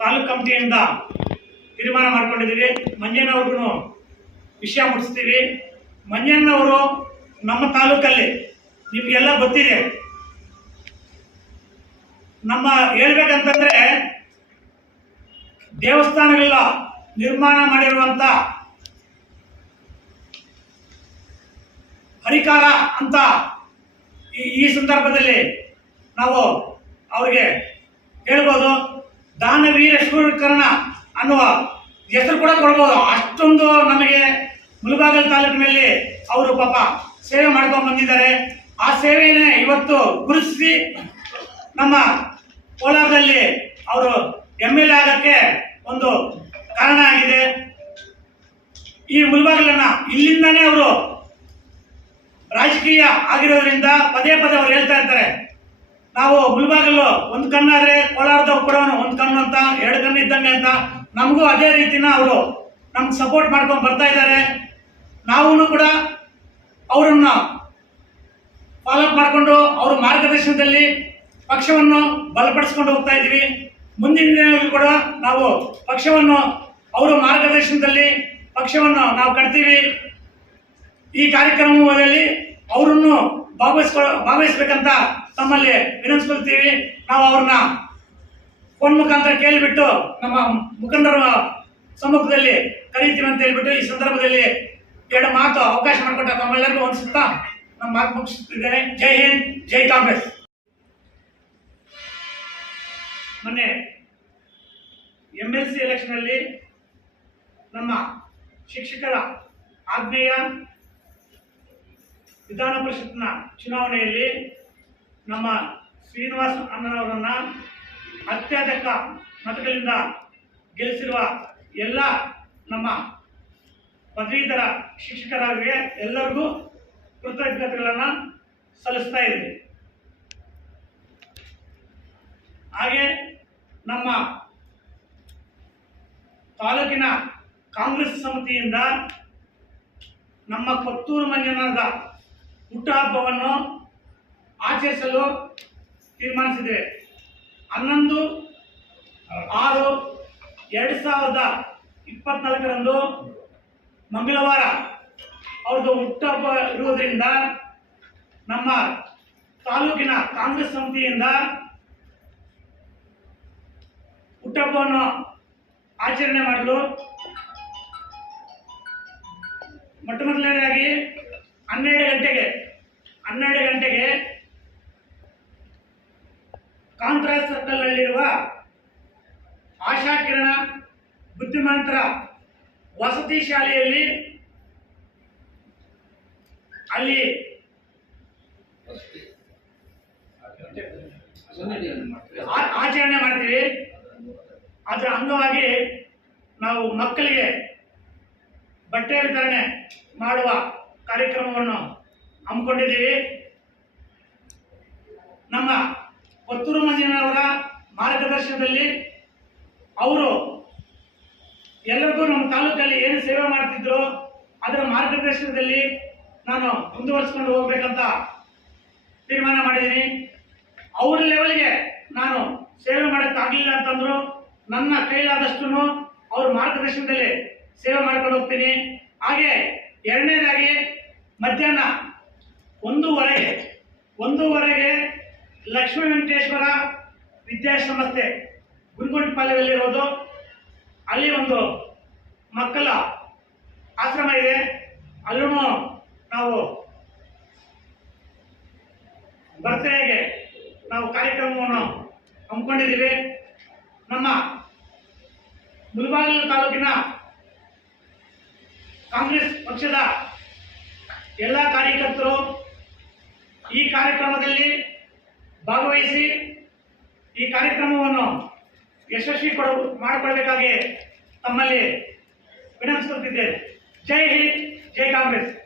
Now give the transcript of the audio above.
ತಾಲೂಕ್ ಕಮಿಟಿಯಿಂದ ತೀರ್ಮಾನ ಮಾಡ್ಕೊಂಡಿದ್ದೀವಿ. ಮಂಜಣ್ಣವ್ರಿಗೂ ವಿಷಯ ಮುಟ್ಟಿಸ್ತೀವಿ. ಮಂಜಣ್ಣವರು ನಮ್ಮ ತಾಲೂಕಲ್ಲಿ ನಿಮಗೆಲ್ಲ ಗೊತ್ತಿದೆ. ನಮ್ಮ ಹೇಳ್ಬೇಕಂತಂದ್ರೆ ದೇವಸ್ಥಾನಗಳ ನಿರ್ಮಾಣ ಮಾಡಿರುವಂತ ಹರಿಕಾರ ಅಂತ ಈ ಈ ಸಂದರ್ಭದಲ್ಲಿ ನಾವು ಅವರಿಗೆ ಹೇಳ್ಬೋದು. ದಾನವೀರ ಶಿವಕರ್ಣ ಅನ್ನುವ ಹೆಸರು ಕೂಡ ಕೊಡ್ಬೋದು. ಅಷ್ಟೊಂದು ನಮಗೆ ಮುಲ್ಬಾಗಲ್ ತಾಲೂಕಿನಲ್ಲಿ ಅವರು ಪಾಪ ಸೇವೆ ಮಾಡ್ಕೊಂಡು ಬಂದಿದ್ದಾರೆ. ಆ ಸೇವೆಯನ್ನೇ ಇವತ್ತು ಗುರುತಿಸಿ ನಮ್ಮ ಕೋಲಾರದಲ್ಲಿ ಅವರು ಎಂ ಎಲ್ ಎ ಆಗಕ್ಕೆ ಒಂದು ಕಾರಣ ಆಗಿದೆ. ಈ ಮುಲ್ಬಾಗಲನ್ನ ಇಲ್ಲಿಂದಾನೇ ಅವರು ರಾಜಕೀಯ ಆಗಿರೋದ್ರಿಂದ ಪದೇ ಪದೇ ಅವ್ರು ಹೇಳ್ತಾ ಇರ್ತಾರೆ. ನಾವು ಗುಲ್ಬಾಗಲ್ಲು ಒಂದು ಕಣ್ಣಾದ್ರೆ ಕೋಲಾರದ ಕೂಡ ಒಂದು ಕಣ್ಣು ಅಂತ, ಎರಡು ಕಣ್ಣು ಇದ್ದಂಗೆ ಅಂತ ನಮಗೂ ಅದೇ ರೀತಿನ ಅವರು ನಮ್ಗೆ ಸಪೋರ್ಟ್ ಮಾಡ್ಕೊಂಡು ಬರ್ತಾ ಇದ್ದಾರೆ. ನಾವು ಕೂಡ ಅವರನ್ನ ಫಾಲೋ ಅಪ್ ಮಾಡಿಕೊಂಡು ಅವ್ರ ಮಾರ್ಗದರ್ಶನದಲ್ಲಿ ಪಕ್ಷವನ್ನು ಬಲಪಡಿಸ್ಕೊಂಡು ಹೋಗ್ತಾ ಇದ್ದೀವಿ. ಮುಂದಿನ ದಿನಗಳಲ್ಲಿ ಕೂಡ ನಾವು ಪಕ್ಷವನ್ನು ಅವರ ಮಾರ್ಗದರ್ಶನದಲ್ಲಿ ಪಕ್ಷವನ್ನು ನಾವು ಕಟ್ತೀವಿ. ಈ ಕಾರ್ಯಕ್ರಮದಲ್ಲಿ ಅವರನ್ನು ಭಾಗವಹಿಸ್ಕೊ, ಭಾಗವಹಿಸ್ಬೇಕಂತ ತಮ್ಮಲ್ಲಿ ವಿನಂತಿಸ್ಕೊಳ್ತೀವಿ. ನಾವು ಅವ್ರನ್ನ ಫೋನ್ ಮುಖಾಂತರ ಕೇಳಿಬಿಟ್ಟು ನಮ್ಮ ಮುಖಂಡರ ಸಮ್ಮುಖದಲ್ಲಿ ಕರೀತೀವಿ ಅಂತ ಹೇಳ್ಬಿಟ್ಟು ಈ ಸಂದರ್ಭದಲ್ಲಿ ಎರಡು ಮಾತು ಅವಕಾಶ ಮಾಡಿಕೊಟ್ಟ ತಮ್ಮೆಲ್ಲರಿಗೂ ಅನಿಸುತ್ತಾ? ನಮ್ಮ ಮಾತು ಮುಗಿಸುತ್ತಿದ್ದೇನೆ ಜೈ ಹಿಂದ್, ಜೈ ಕಾಂಗ್ರೆಸ್. ಮೊನ್ನೆ ಎಂ ಎಲ್ ಸಿ ಎಲೆಕ್ಷನಲ್ಲಿ ನಮ್ಮ ಶಿಕ್ಷಕರ ಆಜ್ಞೆಯ ವಿಧಾನ ಪರಿಷತ್ನ ಚುನಾವಣೆಯಲ್ಲಿ ನಮ್ಮ ಶ್ರೀನಿವಾಸ್ ಅಣ್ಣನವರನ್ನ ಅತ್ಯಧಿಕ ಮತಗಳಿಂದ ಗೆಲ್ಲಿಸಿರುವ ಎಲ್ಲ ನಮ್ಮ ಪದವೀಧರ ಶಿಕ್ಷಕರಿಗೆ ಎಲ್ಲರಿಗೂ ಕೃತಜ್ಞತೆಗಳನ್ನು ಸಲ್ಲಿಸ್ತಾ ಇದ್ದೀವಿ ಹಾಗೆ ನಮ್ಮ ತಾಲೂಕಿನ ಕಾಂಗ್ರೆಸ್ ಸಮಿತಿಯಿಂದ ನಮ್ಮ ಕೊತ್ತೂರು ಮಂಜನದ ಹುಟ್ಟುಹಬ್ಬವನ್ನು ಆಚರಿಸಲು ತೀರ್ಮಾನಿಸಿದೆ. ಹನ್ನೊಂದು ಆರು ಎರಡು ಸಾವಿರದ ಇಪ್ಪತ್ನಾಲ್ಕರಂದು ಮಂಗಳವಾರ ಅವ್ರದ್ದು ಹುಟ್ಟುಹಬ್ಬ ಇರುವುದರಿಂದ ನಮ್ಮ ತಾಲೂಕಿನ ಕಾಂಗ್ರೆಸ್ ಸಮಿತಿಯಿಂದ ಹುಟ್ಟುಹಬ್ಬವನ್ನು ಆಚರಣೆ ಮಾಡಲು ಮೊಟ್ಟ ಮೊದಲನೇದಾಗಿ ಹನ್ನೆರಡು ಗಂಟೆಗೆ ಹನ್ನೆರಡು ಗಂಟೆಗೆ ಕಾಂಗ್ರೆಸ್ ಸರ್ಕಲ್ನಲ್ಲಿರುವ ಆಶಾ ಕಿರಣ ಬುದ್ಧಿಮಾಂತರ ವಸತಿ ಶಾಲೆಯಲ್ಲಿ ಅಲ್ಲಿ ಆಚರಣೆ ಮಾಡ್ತೀವಿ. ಅದರ ಅಂಗವಾಗಿ ನಾವು ಮಕ್ಕಳಿಗೆ ಬಟ್ಟೆ ವಿತರಣೆ ಮಾಡುವ ಕಾರ್ಯಕ್ರಮವನ್ನು ಹಮ್ಮಿಕೊಂಡಿದ್ದೀವಿ. ನಮ್ಮ ಪತ್ತೂರು ಮಂಜನವರ ಮಾರ್ಗದರ್ಶನದಲ್ಲಿ ಅವರು ಎಲ್ಲರಿಗೂ ನಮ್ಮ ತಾಲೂಕಲ್ಲಿ ಏನು ಸೇವೆ ಮಾಡ್ತಿದ್ರು, ಅದರ ಮಾರ್ಗದರ್ಶನದಲ್ಲಿ ನಾನು ಮುಂದುವರಿಸ್ಕೊಂಡು ಹೋಗ್ಬೇಕಂತ ತೀರ್ಮಾನ ಮಾಡಿದ್ದೀನಿ. ಅವ್ರ ಲೆವೆಲ್ಗೆ ನಾನು ಸೇವೆ ಮಾಡೋಕ್ಕಾಗಲಿಲ್ಲ ಅಂತಂದ್ರು, ನನ್ನ ಕೈಲಾದಷ್ಟು ಅವ್ರ ಮಾರ್ಗದರ್ಶನದಲ್ಲಿ ಸೇವೆ ಮಾಡ್ಕೊಂಡು ಹೋಗ್ತೀನಿ. ಹಾಗೆ ಎರಡನೇದಾಗಿ ಮಧ್ಯಾಹ್ನ ಒಂದೂವರೆಗೆ ಒಂದೂವರೆಗೆ ಲಕ್ಷ್ಮೀ ವೆಂಕಟೇಶ್ವರ ವಿದ್ಯಾಸಂಸ್ಥೆ ಗುರುಗುಂಟಪಾಳ್ಯದಲ್ಲಿರೋದು ಅಲ್ಲಿ ಒಂದು ಮಕ್ಕಳ ಆಶ್ರಮ ಇದೆ. ಅಲ್ಲೂ ನಾವು ಬರ್ತೇಗೆ ನಾವು ಕಾರ್ಯಕ್ರಮವನ್ನು ಹಮ್ಮಿಕೊಂಡಿದ್ದೀವಿ. ನಮ್ಮ ಮುಳಬಾಗಿಲು ತಾಲೂಕಿನ ಕಾಂಗ್ರೆಸ್ ಪಕ್ಷದ ಎಲ್ಲ ಕಾರ್ಯಕರ್ತರು ಈ ಕಾರ್ಯಕ್ರಮದಲ್ಲಿ ಭಾಗವಹಿಸಿ ಈ ಕಾರ್ಯಕ್ರಮವನ್ನು ಯಶಸ್ವಿ ಕೊಡ ಮಾಡಿಕೊಳ್ಬೇಕಾಗಿ ತಮ್ಮಲ್ಲಿ ವಿನಂತಿಸುತ್ತಿದ್ದೇನೆ. ಜೈ ಹಿಂದ್, ಜೈ ಕಾಂಗ್ರೆಸ್.